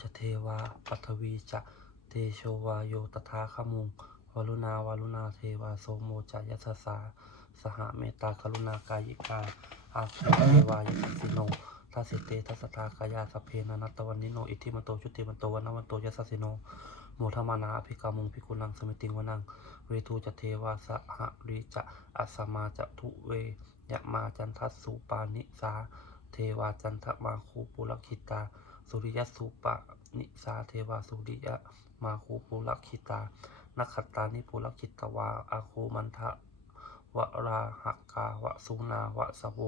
ชเทวาปัทวีจะเตโชวาโยตถาคมุงวรุณาวารุณาเทวาโสโมจะยัสสาสหเมตตากรุณากายิกาอาคิเทวายสิโนทัสิเตทัสสทากายาสเพนานัตวันนิโนอิทิมโตชุติมโตวันวันโตยัสสิโนโมทมานาอภิกามุงพิกุนังสมิติงวนังเวทูจะเทวาสหริจะอัสสมาจะทุเวยะมาจันทัสสุปานิสา เทวาจันทมาคูปุรคิตา สุริยสุปะนิสาเทวาสุริยะมาคูปุรคิตา นักขตานิปุรคิตวาอาคูมันทะวราหักกาวะสุนาวะสโว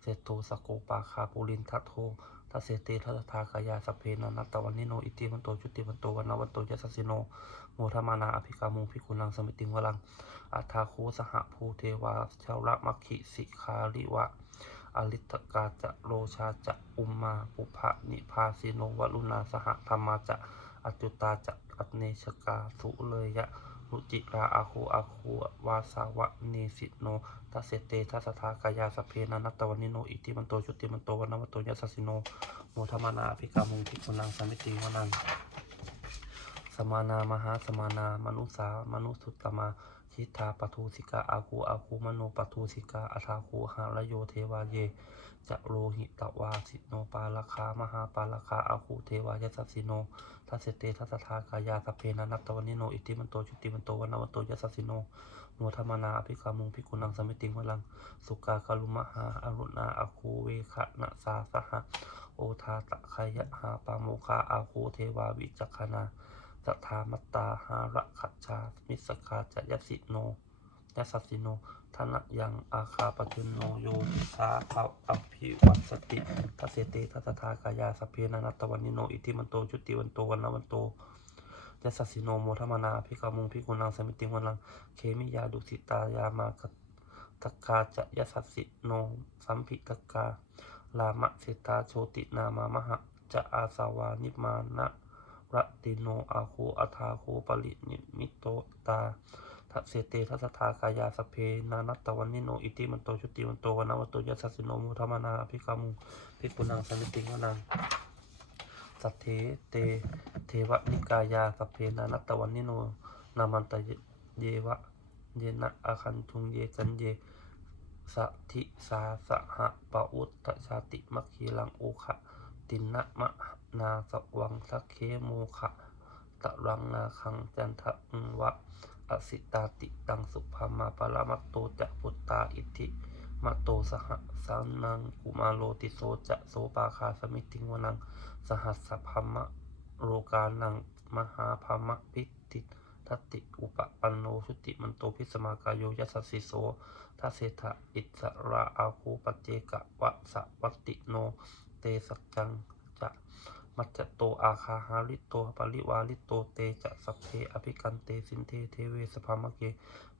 เสโตสโกปาคาปุรินทัตโททัสเสเตทัสทากายาสเพนนัตตวันนิโนอิติมันโตจุติมันโตวันนวันโตยัสสสิโนโมทมานาอภิกามุงพิกุลังสมิติงวลังอัฏฐาโคสหภูเทวาชาวระมัคคิสิคาริวะ อลิตกาจะโลชาจะอุมมาปุภะนิพาสิโนวลุนาสหธรรมาจะอจุตาจะอัตเนชกาสุเลยะรุจิราอาคูอาคูวาสาวะเนสิโนทัสเสเตทัสทากายาสเพนานัตตวันิโนอิติมันโตชุติมันโตวันนวันโตยัสสิโนโมทมานาภิกามุงพิกุลังสมิติงวนังสมานามหาสมานามนุสามนุสุตตมา ชิตาปทูสิกาอาคูอาคูมโนปทูสิกาอัฐาคูหารโยเทวาเยจะโลหิตวาสิโนปาลคามหาปาลคาอาคูเทวายสัสสิโนทัสเตทัสทากายาสเพนันัตตวนิโนอิติมันโตจุติมันโตวันวันโตยัสสิโนโมทมนาอภิกามุงพิกุนังสมิติงวลัง สุกากาลุมหาอรุณาอาคูเวคะนะสาสหะโอทาตะขยะหาปาโมคาอาคูเทวาวิจักขณา ทธามัตตาหาระขัจจามิสกาจะยสิโนยสัสสิโนธนะยังอาคาปจุนโนโยติสาภาอภิวัตสติทัสเสตทัสทากายาสเพนนัตตวันนิโนอิติมันโตจุติวันโตวันนวันโตยสัสสิโนโมทมนาพิกามุงพิกุณังสมิติวันลังเคมิยาดุสิตายามาคตกาจะยสัสสิโนสัมภิตกาลามะเสตาโชตินามามหะจะอาสาวานิมานะ ระติโนอาคูอัทาคูปรินิมิโตตาทัเสเตทัสทากายาสเพนานัตตวันนิโนอิติมันโตชุติมันโตวนนวันโตยัสสสิโนมุทมานาภิกามุภิกขุนังสมิติงวนังสัทเทเตเทวนิกายาสเพนานัตตวันนิโนนามันตเยวะเยนะอาคันทุงเยกันเยสัทิสาสหะปะอุตตชาติมัคคีลังโอคะตินะมะ นาสวังสักเคโมขะตะรังนาคังจันทะอุวะอสิตาติตังสุภามาปรามัตโตจะพุตตาอิทิมะโตสหสานังกุมาโลติโสจะโสปาคาสมิติงวนัง สหัสสพมะโลกานังมหาพามะพิติทัตติอุปปันโนชุติมันโตพิสมากายโยยัสสิโสทัเสทะอิสราอาคูปเจกะวะสะวัตติโน เตสัจจัง จะมัจจโตอาคาหาริโตปริวาริโตเตจะสัพเพอภิกันเตสินเทเทเวสภามะเก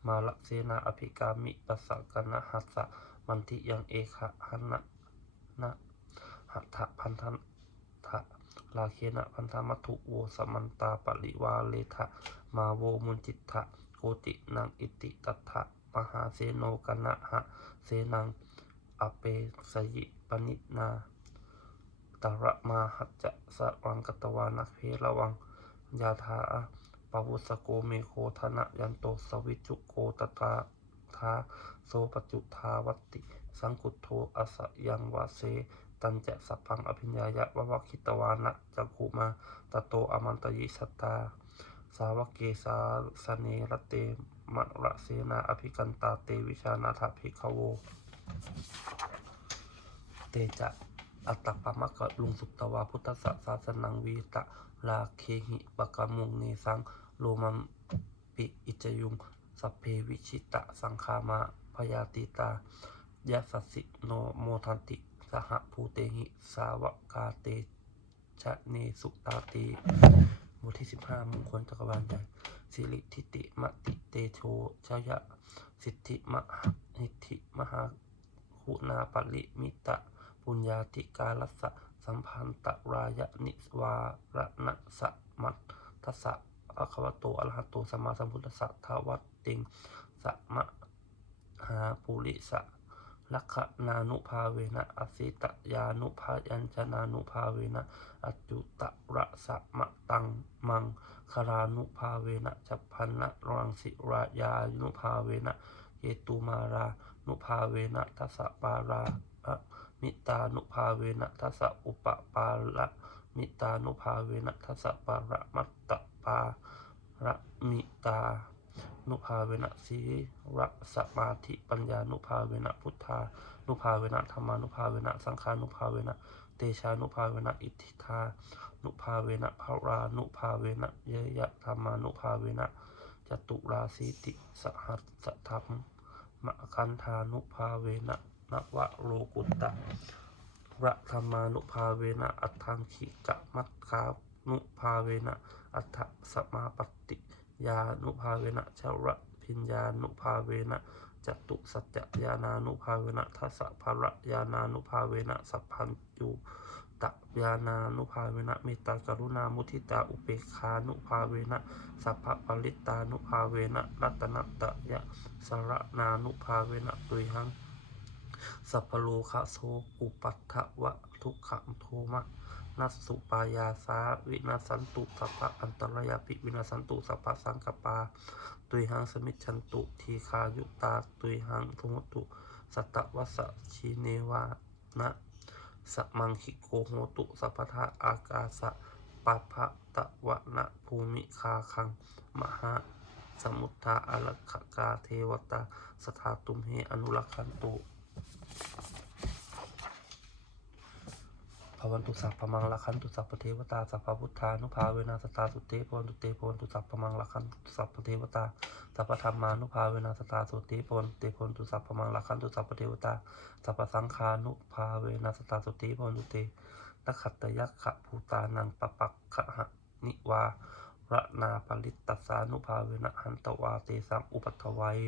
มาละเสนาอภิกามิปัสสะกันะหัสสะมันทิยังเอคะหันะนะหัตถะพันธะทะลาเคนะพันธมัทุโวสมันตาปริวาเลทะมาโวมุนจิตทะโกตินังอิติตัทะมหาเสโนกันนะหะเสนังอเปสยิปนินา ตระมาหัจจะสวังกตวานักเพระวังยาธาปวุสโกเมโคธนะยันโตสวิจุโกตตาทาโสปจุทาวัติ สังกุตโทอสยังวาเสตันจะสัพพังอภิญญายะวะวะคิตวานะจักขุมาตโตอมันตยิสัตตา สาวกเกสาสเนรเตมะระเสนาอภิกันตาเตวิชานาถภิกขโว เตจะ อัตตปามะกะลุงสุตตวาพุทธสศาสนังวีตะลาเคหิปะกามุงเนสังโลมัมปิอิจยุงสัพเพวิชิตะสังคามาพยาติตายะสัสิโนโมทันติสหภูเตหิสาวกาเตชะเนสุตาเตบทที่สิบห้ามงคลจักรวาลใหญ่สิริทิติมติเตโชชยะ สิทธิมหิทธิมหาคุณาปริมิตะ ปุญญาติกาลัสสะสัมพันตรายนิสวารณสะมัตทัสสะอะคะวะโตอะระหะโตสัมมาสัมพุทธัสสะทาวัตติงสะมะหาปุริสะลักขณานุภาเวนะอสิตยานุภายัญชนานุภาเวนะอจุตระสะมะตังมังคารานุภาเวนะจัพพันนะรังสิรายานุภาเวนะเยตุมารานุภาเวนะทัสสะปารา อะมิตานุภาเวนะทัสสะอุปปาละมิตานุภาเวนะทัสสะปาระมัตตปาระมิตานุภาเวนะสีระสมาธิปัญญานุภาเวนะพุทธานุภาเวนะธรรมานุภาเวนะสังขานุภาเวนะเตชานุภาเวนะอิทธิทานุภาเวนะภารานุภาเวนะเยยะธรรมานุภาเวนะจตุราสีติสหัสสธรรมมะคันธานุภาเวนะ นวโรกุตตะระธรรมานุภาเวนะอัตถังขิกะมัตคานุภาเวนะอัตถสมาปฏิยานุภาเวนะชระพิญญานุภาเวนะจตุสัจจญานานุภาเวนะทัสสะภระญานานุภาเวนะสัพพัญญูตะญานานุภาเวนะเมตตากรุณามุทิตาอุเบกขานุภาเวนะสัพพปริตตานุภาเวนะรัตนตตยะสระนานุภาเวนะตุยหัง สัพพโลคะโสอุปัฏฐวะทุกขะโทมะนัสสุปายาสาวินาสันตุสัพพะอันตรายาปิวินาสันตุสัพพะสังกปา ตุยหังสมิจฉันตุทีคายุตา ตุยหังทุมตุสัตตวัสชีเนวานะสะมังคิโกโหตุสัพพทาอากาสะปัพพะตะวะนะภูมิคาคัง มหาสมุทธาอลักขกาเทวตา สถาตุมเหอนุรักขันตุ ภวันตุสัพพมังละคันตุสัพพเทวตาสัพพพุทธานุภาเวนะสตาสุเตภวันตุเตภวันตุสัพพมังละคันตุสัพพเทวตาสัพพธรรมานุภาเวนะสตาสุเตภวันตุเตภวันตุสัพพมังละคันตุสัพพเทวตาสัพพสังฆานุภาเวนะสตาสุเตภวันตุเตนักขัตยักขะภูตานังปปักขะหนิวาระนาปริตตสานุภาเวนะหันตวาเตสังอุปัฏฐวัย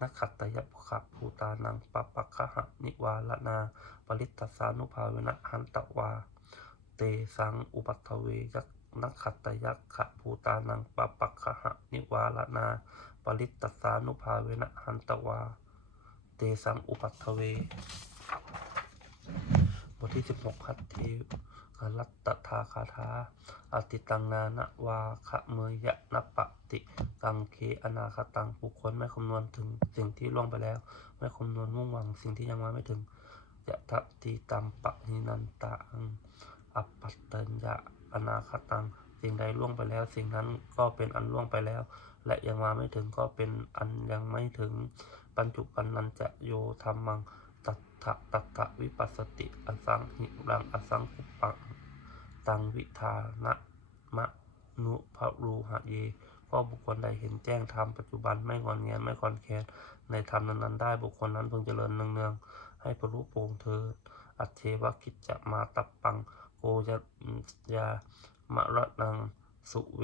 นักขัตตยภะภูตานังปปักขะหะนิวาลนาปริตตสานุภาเวนะหันตวา เตสังอุปัฏฐเวยักนักขัตตยักขะภูตานังปปักขะหะนิวาลนาปริตตสานุภาเวนะหันตวา เตสังอุปัฏฐเว บทที่ 16คัตถิ กรัตตถาคาถาอติตังนานะวาคะเมยะนปะติกังเคอนาคตังบุคคลไม่คำนวณถึงสิ่งที่ล่วงไปแล้ว ไม่คำนวณมุ่งหวังสิ่งที่ยังมาไม่ถึงยะทัติตัมปะหินันตังอปปัตตัญญะอนาคตัง สิ่งใดล่วงไปแล้ว สิ่งนั้นก็เป็นอันล่วงไปแล้ว และยังมาไม่ถึงก็เป็นอันยังไม่ถึงปัญจุปันนันจะโยธรรมัง ตัทธะตัทธะวิปัสสติอสังหิรังอสังคุปังตังวิธานะมะนุภรูหะเยก็บุคคลใดเห็นแจ้งธรรมปัจจุบันไม่งอนเงียนไม่คอนแคนในธรรมนั้นๆได้บุคคลนั้นพึงเจริญเนืองๆให้ประลุโปร่งเถิดอัจเทวกิจจะมาตับปังโกยยามะระนังสุเว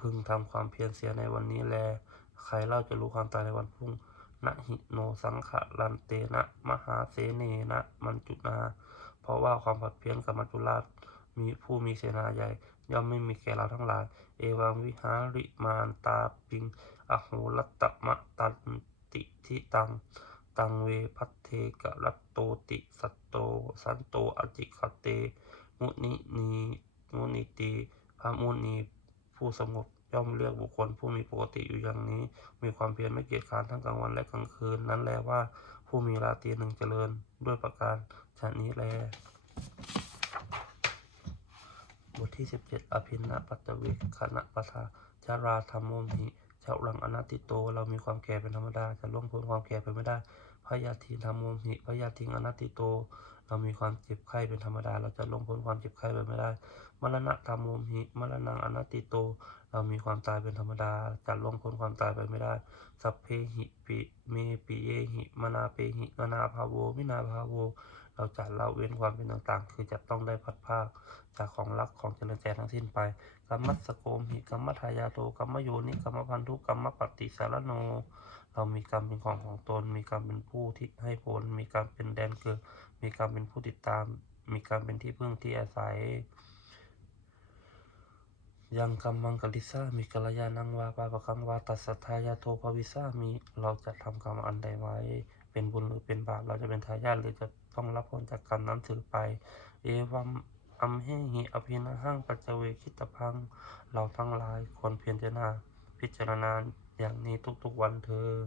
พึงทำความเพียรเสียในวันนี้แล ใครเล่าจะรู้ความตายในวันพรุ่ง นะหิโนสังขะลันเตนะมหาเสเนนะมัญจุนา เพราะว่าความผัดเพี้ยนกับมัจจุราชมีผู้มีเสนาใหญ่ ย่อมไม่มีแก่เราทั้งหลาย เอวังวิหาริมานตาปิง อโหรัตมะตันติทิตัง ตังเวพัทเทกะรัตโตติสัตโต สันโตอจิคเต มุนินีมุนิตีพระมุนีผู้สงบ ย่อมเรียกบุคคลผู้มีปกติอยู่อย่างนี้ มีความเพียรไม่เกียจคร้านทั้งกลางวันและกลางคืน นั้นแลว่าผู้มีราตรีหนึ่งเจริญด้วยประการชนนี้แล บทที่ 17 อภินนาปัตตเวคขณะปะทาชาราธรรมโมหิชาวรังอนัตติโต เรามีความแก่เป็นธรรมดา จะล่วงพ้นความแก่ไปไม่ได้ พยาธิธรรมโมหิพยาธิอนัตติโต เรามีความเจ็บไข้เป็นธรรมดา เราจะลงพ้นความเจ็บไข้ไปไม่ได้ มรณะธรรมโมหิมรณะอนัตติโต เรามีความตายเป็นธรรมดา จะล่วงพ้นความตายไปไม่ได้ สัพเพหิปิเมปิเยหิมนาเปหิมนาภาโวมินาภาโว เราจะละเว้นความเป็นต่างๆ คือจะต้องได้พัดภาคจากของรักของเจริญใจทั้งสิ้นไปกรรมัสโกมหิกรรมทายาโตกรรมโยนิกรรมพันธุกรรมปฏิสารโน เรามีกรรมเป็นของของตน มีกรรมเป็นผู้ที่ให้ผล มีกรรมเป็นแดนเกิด มีกรรมเป็นผู้ติดตาม มีกรรมเป็นที่พึ่งที่อาศัยยังกรรมังกลิสามีกัลยาณังวาปาปะคังวาตัสทายาโทภวิสามีเราจะทำกรรมอันใดไว้ เป็นบุญหรือเป็นบาปเราจะเป็นทายาทหรือจะ ต้องรับผลจากกรรมนั้นถือไป เอวัมอัมเหหิอภินาหังปัจเจเวคิตพัง เราทั้งหลายควรเพียรเจนาพิจารณาอย่างนี้ทุกๆวันเถิด